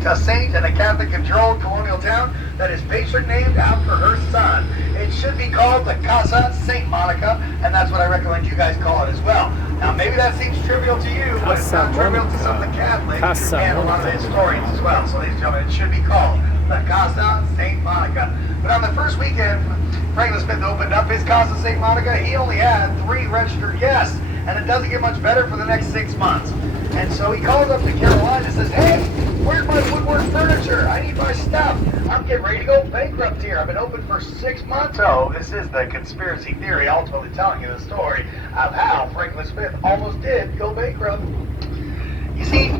a saint and a Catholic-controlled colonial town that is patron named after her son. It should be called the Casa St. Monica, and that's what I recommend you guys call it as well. Now, maybe that seems trivial to you, but it's not trivial to some of the Catholics and a lot of the historians as well. So, ladies and gentlemen, it should be called the Casa St. Monica. But on the first weekend, Franklin Smith opened up his Casa St. Monica. He only had 3 registered guests, and it doesn't get much better for the next 6 months. And so he calls up to Carolina and says, "Hey, where's my woodwork furniture? I need my stuff. I'm getting ready to go bankrupt here. I've been open for 6 months." So this is the conspiracy theory, ultimately telling you the story of how Franklin Smith almost did go bankrupt. You see,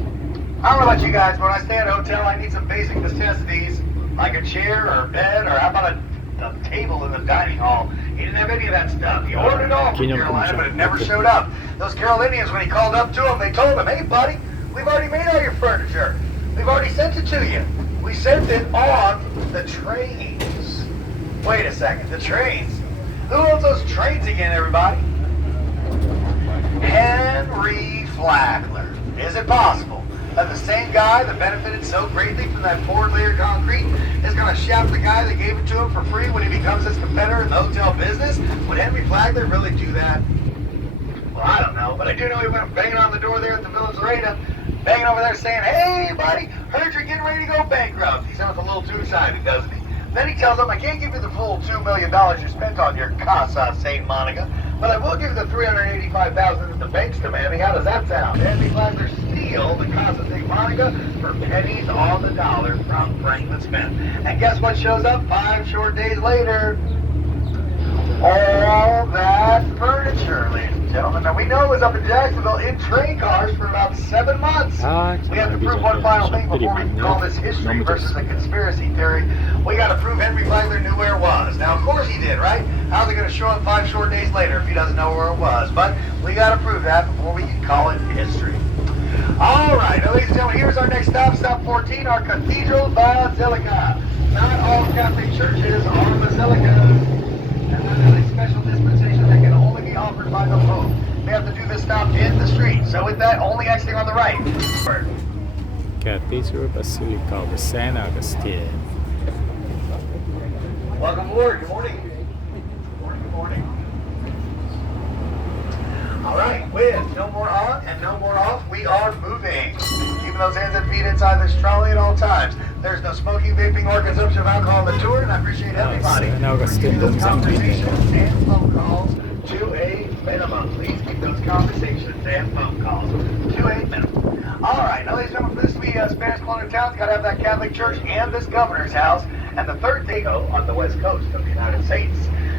I don't know about you guys, but when I stay at a hotel, I need some basic necessities, like a chair or a bed, or how about a table in the dining hall. He didn't have any of that stuff. He ordered it all from Carolina, but it never showed up. Those Carolinians, when he called up to them, they told him, "Hey, buddy, we've already made all your furniture. We've already sent it to you. We sent it on the trains." Wait a second, the trains? Who owns those trains again, everybody? Henry Flagler. Is it possible that the same guy that benefited so greatly from that poured layer concrete is going to shaft the guy that gave it to him for free when he becomes his competitor in the hotel business? Would Henry Flagler really do that? Well, I don't know, but I do know he went banging on the door there at the Village Arena, banging over there saying, "Hey, buddy, heard you're getting ready to go bankrupt." He sounds a little too excited, doesn't he? Then he tells them, "I can't give you the full $2 million you spent on your Casa St. Monica, but I will give you the $385,000 that the bank's demanding." How does that sound? Henry Flagler steal the Casa St. Monica for pennies on the dollar from Franklin Smith. And guess what shows up 5 short days later? All that furniture, ladies and gentlemen. Now, we know it was up in Jacksonville in train cars for about 7 months. We have to prove one final thing before we can call this history versus a conspiracy theory. We got to prove Henry Flagler knew where it was. Now, of course he did, right? How's he going to show up 5 short days later if he doesn't know where it was? But we got to prove that before we can call it history. All right, now, ladies and gentlemen, here's our next stop, stop 14, our Cathedral Basilica. Not all Catholic churches are basilicas. And that is a special dispensation that can only be offered by the Pope. We have to do this stop in the street. So with that, only exiting on the right. Cathedral Basilica of St. Augustine. Welcome aboard. Good morning. Good morning. Good morning. All right, with no more on and no more off, we are moving. Keeping those hands and feet inside this trolley at all times. There's no smoking, vaping, or consumption of alcohol on the tour, and I appreciate everybody. St. Augustine Those conversations and phone calls to a minimum. Please keep those conversations and phone calls to a minimum. All right, now, ladies and gentlemen, for this to be Spanish colonial town, it's got to have that Catholic church and this governor's house, and the third thing on the west coast of the United States.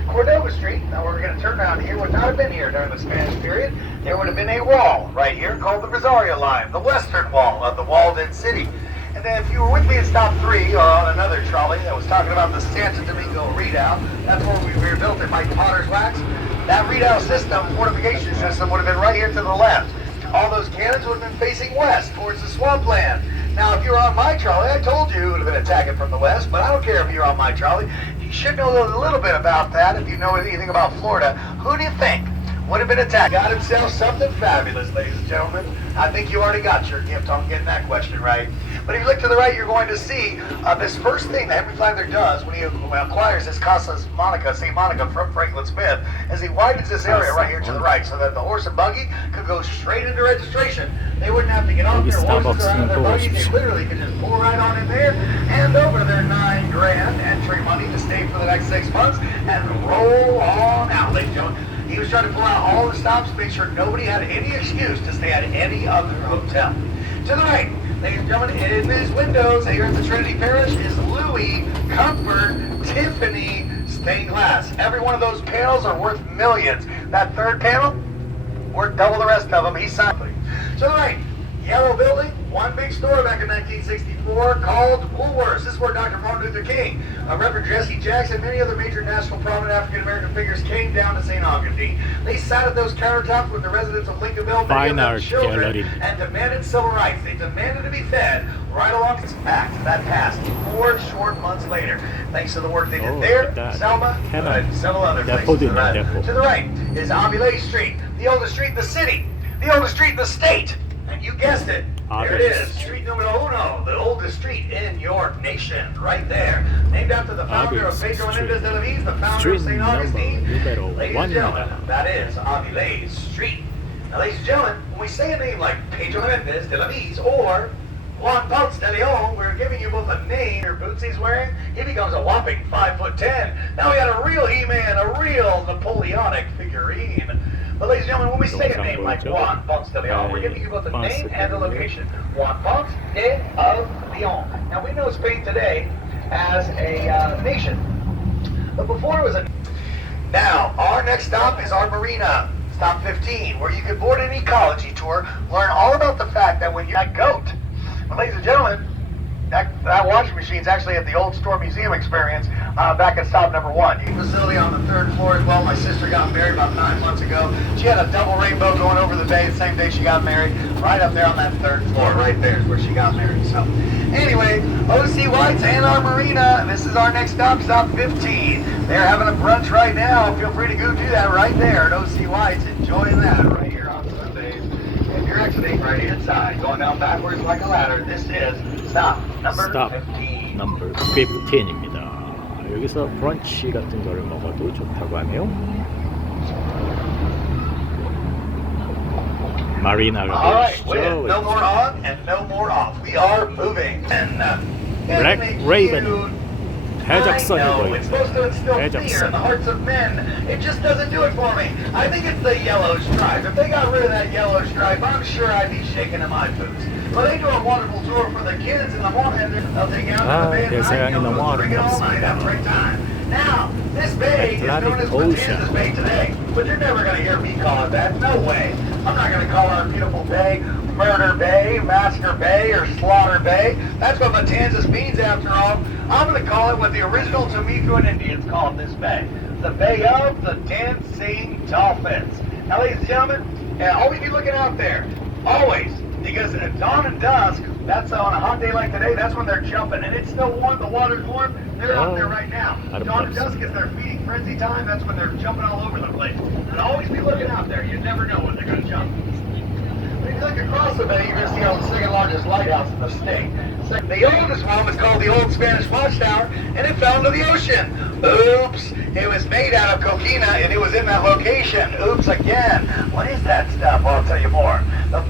Cordova Street, now we're going to turn around here, would not have been here during the Spanish period. There would have been a wall right here called the Rosario Line, the western wall of the walled-in city. And then if you were with me at stop 3 or on another trolley that was talking about the Santo Domingo redoubt, that's where we rebuilt it by Potter's Wax. That redoubt system, fortification system, would have been right here to the left. All those cannons would have been facing west towards the swampland. Now, if you're on my trolley, I told you it would have been attacking from the west, but I don't care if you're on my trolley. You should know a little bit about that if you know anything about Florida. Who do you think would have been attacked? Got himself something fabulous, ladies and gentlemen. I think you already got your gift on getting that question right. But if you look to the right, you're going to see this first thing that Henry Flagler does when he acquires this Casa Monica, St. Monica from Franklin Smith, is he widens this area right here to the right so that the horse and buggy could go straight into registration. They wouldn't have to get off their horses or out of their buggy. They literally could just pull right on in there, hand over their $9 grand entry money to stay for the next 6 months, and roll on out, ladies and gentlemen. He was trying to pull out all the stops to make sure nobody had any excuse to stay at any other hotel. To the right, ladies and gentlemen, in his windows here at the Trinity Parish is Louis Comfort Tiffany stained glass. Every one of those panels are worth millions. That third panel, worth double the rest of them. He's signed. To the right, yellow building, one big store back in 1964 called Woolworths. This is where Dr. Martin Luther King, Reverend Jesse Jackson, many other major national prominent African-American figures came down to St. Augustine. They sat at those countertops with the residents of Lincolnville, many of them children, and demanded civil rights. They demanded to be fed right along its act. That passed 4 short months later, thanks to the work they did there, Selma, and several other places. To the right is Avila Street, the oldest street in the city, the oldest street in the state. And you guessed it, There it is, street numero uno, the oldest street in your nation, right there. Named after the founder of Pedro Menendez de Levis, the founder of St. Augustine. Ladies and gentlemen, that is Aviles Street. Now, ladies and gentlemen, when we say a name like Pedro Menendez de Levis or Juan Ponce de Leon, we're giving you both a name. Your boots he's wearing, he becomes a whopping 5'10". Now we got a real He-Man, a real Napoleonic figurine. But ladies and gentlemen, when we say a name like Juan Ponce de Leon, we're giving you both the name and the location. Juan Ponce de Leon. Now we know Spain today as a nation, but before it was a... Now, our next stop is our marina. Stop 15, where you can board an ecology tour, learn all about the fact that when you're a goat. But ladies and gentlemen, that washing machine's actually at the Old Store Museum experience back at stop number 1. Facility on the 3rd floor as well. My sister got married about 9 months ago. She had a double rainbow going over the bay the same day she got married. Right up there on that 3rd floor, right there is where she got married. So, anyway, O.C. White's and our marina. This is our next stop, stop 15. They're having a brunch right now. Feel free to go do that right there at O.C. White's. Enjoy that right here on Sundays. If you're exiting right inside, going down backwards like a ladder, this is stop number 15. number 15입니다. 여기서 브런치 같은 거를 먹어도 좋다고 하네요. 마리나가 보이시죠? No more on and no more off. We are moving. And Black Raven. 해적선이 it's 보이죠. supposed to instill fear in 해적선. the hearts of men. It just doesn't do it for me. I think it's the yellow stripe. If they got rid of that yellow stripe, I'm sure I'd be shaking in my boots. Well, they do a wonderful tour for the kids in the morning. They'll take you out to the bay at night. You'll bring it all night. Have a great time. Now, this bay is known as Matanzas Bay today, but you're never going to hear me call it that. No way. I'm not going to call our beautiful bay Murder Bay, Massacre Bay, or Slaughter Bay. That's what Matanzas means after all. I'm going to call it what the original Tomicuan Indians called this bay. The Bay of the Dancing Dolphins. Now, ladies and gentlemen, always be looking out there. Always. Because at dawn and dusk, that's on a hot day like today, that's when they're jumping. And it's still warm, the water's warm, they're out there right now. Dawn and dusk is their feeding frenzy time, that's when they're jumping all over the place. And always be looking out there, you never know when they're going to jump. When you look across the bay, you're going to see the second largest lighthouse in the state. The oldest one was called the Old Spanish Watchtower, and it fell into the ocean. Oops! It was made out of coquina, and it was in that location. Oops again. What is that stuff? Well, I'll tell you more. The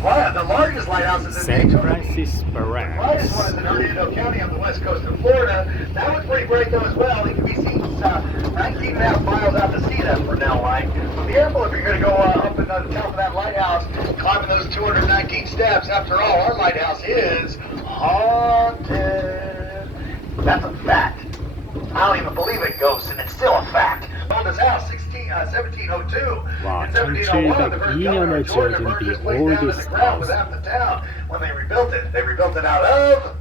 largest lighthouse is in St. Daytona. Francis The Barracks. brightest one is in Hernando County on the west coast of Florida. That one's pretty bright though as well. It can be seen 19.5 miles out to sea. That's for now, right? So be careful if you're going to go up in the top of that lighthouse, climbing those 219 steps. After all, our lighthouse is haunted. That's a fact. I don't even believe it, ghosts, and it's still a fact. Owned his house 1702. 와, In 1701, the first governor of 1702년에 Georgia 지어진 burned the his place down to the oldest ground with house. half the town. When they rebuilt it out of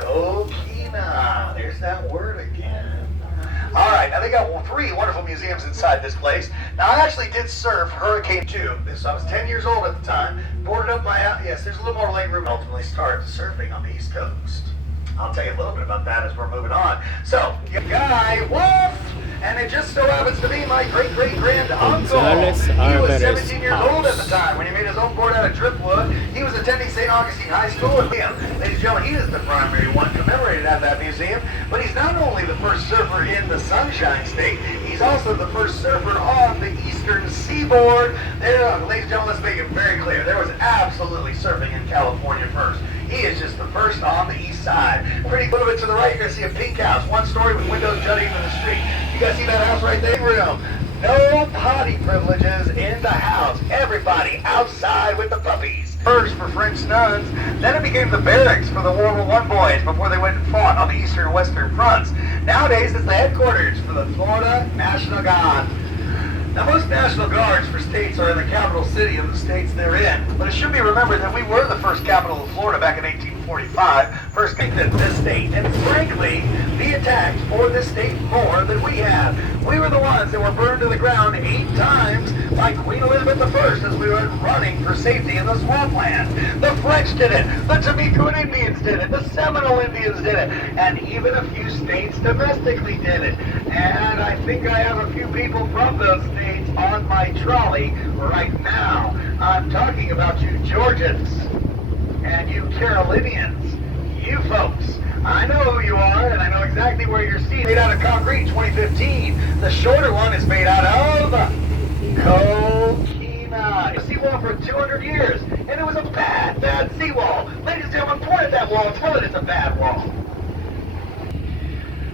coquina. There's that word again. All right, now they got 3 wonderful museums inside this place. Now I actually did surf Hurricane 2. I was 10 years old at the time. Boarded up my house. Yes, there's a little more leg room. Ultimately started surfing on the East Coast. I'll tell you a little bit about that as we're moving on. So, Guy Wolf, and it just so happens to be my great-great-grand uncle. Gonzales He was Alvarez 17 years old at the time when he made his own board out of driftwood. He was attending St. Augustine High School with him. Ladies and gentlemen, he is the primary one commemorated at that museum, but he's not only the first surfer in the Sunshine State, he's also the first surfer on the eastern seaboard. There, ladies and gentlemen, let's make it very clear. There was absolutely surfing in California first. He is just the first on the east side. Pretty little bit to the right, you're going to see a pink house. 1 story with windows jutting into the street. You guys see that house right there? Room. No potty privileges in the house. Everybody outside with the puppies. First for French nuns. Then it became the barracks for the World War I boys before they went and fought on the eastern and western fronts. Nowadays, it's the headquarters for the Florida National Guard. Now, most National Guards for states are in the capital city of the states they're in. But it should be remembered that we were the first capital of Florida back in 1845. First state than this state. And frankly, the attacks for this state more than we have. We were the ones that were burned to the ground 8 times by Queen Elizabeth I as we were running for safety in the swampland. The French did it. The Tomicuan Indians did it. The Seminole Indians did it. And even a few states domestically did it. And I think I have a few people from those states on my trolley right now. I'm talking about you Georgians. And you Carolinians, you folks, I know who you are, and I know exactly where you're seated. Made out of concrete, 2015. The shorter one is made out of coquina. A seawall for 200 years, and it was a bad, bad seawall. Ladies and gentlemen, point at that wall, tell it it's a bad wall.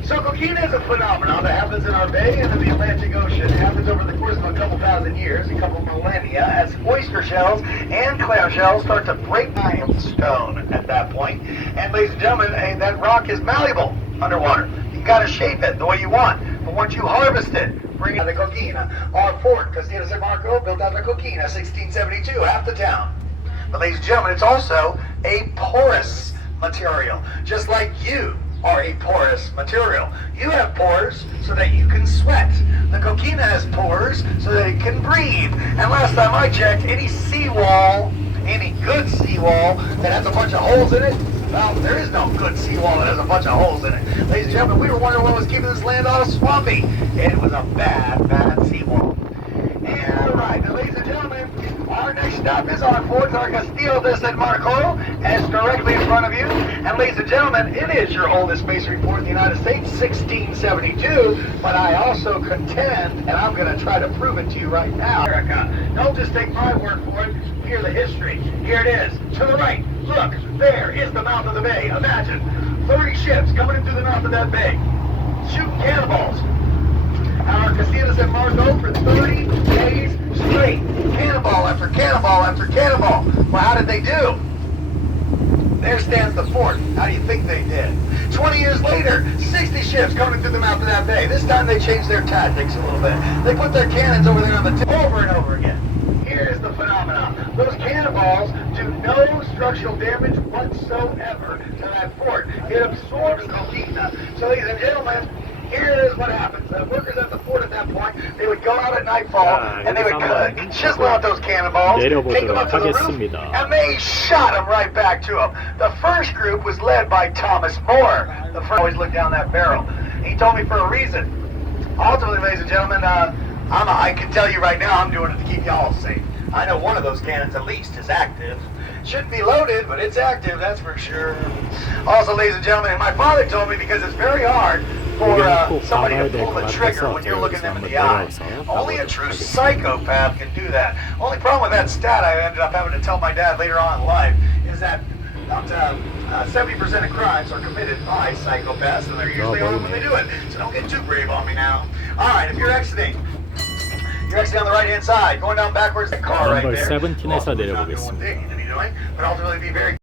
So coquina is a phenomenon that happens in our bay and in the Atlantic Ocean. It happens over the course of a couple thousand years, a couple millennia, as oyster shells and clam shells start to break limestone at that point. And ladies and gentlemen, that rock is malleable underwater. You gotta shape it the way you want. But once you harvest it, bring it to the coquina. Our fort, Castillo de San Marco, built out of coquina, 1672, half the town. But ladies and gentlemen, it's also a porous material, just like you are a porous material. You have pores so that you can sweat. The coquina has pores so that it can breathe. And last time I checked, any seawall, any good seawall that has a bunch of holes in it, well, there is no good seawall that has a bunch of holes in it. Ladies and gentlemen, we were wondering what was keeping this land all swampy. It was a bad, bad seawall. And all right, now ladies and gentlemen, our next stop is our fort, our Castillo de San Marco, and it's directly in front of you. And ladies and gentlemen, it is your oldest masonry fort in the United States, 1672. But I also contend, and I'm going to try to prove it to you right now, America. Don't just take my word for it. Hear the history. Here it is. To the right, look, there is the mouth of the bay. Imagine 30 ships coming in through the mouth of that bay, shooting cannonballs. Our Castillo de San Marco for 30 days straight. Cannonball after cannonball after cannonball. Well, how did they do? There stands the fort. How do you think they did? 20 years later, 60 ships coming through the mouth of that bay. This time they changed their tactics a little bit. They put their cannons over there on the tip over and over again. Here's the phenomenon. Those cannonballs do no structural damage whatsoever to that fort. It absorbs coquina. So, ladies and gentlemen, here is what happens. The workers at the fort at that point, they would go out at nightfall and they would chisel out those cannonballs, take them up to the roof, and they shot them right back to them. The first group was led by Thomas More. The first always looked down that barrel. He told me for a reason. Ultimately, ladies and gentlemen, I can tell you right now, I'm doing it to keep y'all safe. I know one of those cannons at least is active. Shouldn't be loaded, but it's active, that's for sure. Also, ladies and gentlemen, my father told me because it's very hard for somebody to pull the trigger when you're looking them in the eye. Only a true psychopath can do that. Only problem with that stat I ended up having to tell my dad later on in life is that about 70% of crimes are committed by psychopaths, and they're usually armed when they do it. So don't get too brave on me now. All right, if you're exiting on the right-hand side, going down backwards, the car right there. 넘버 17에서 내려보겠습니다. But ultimately be very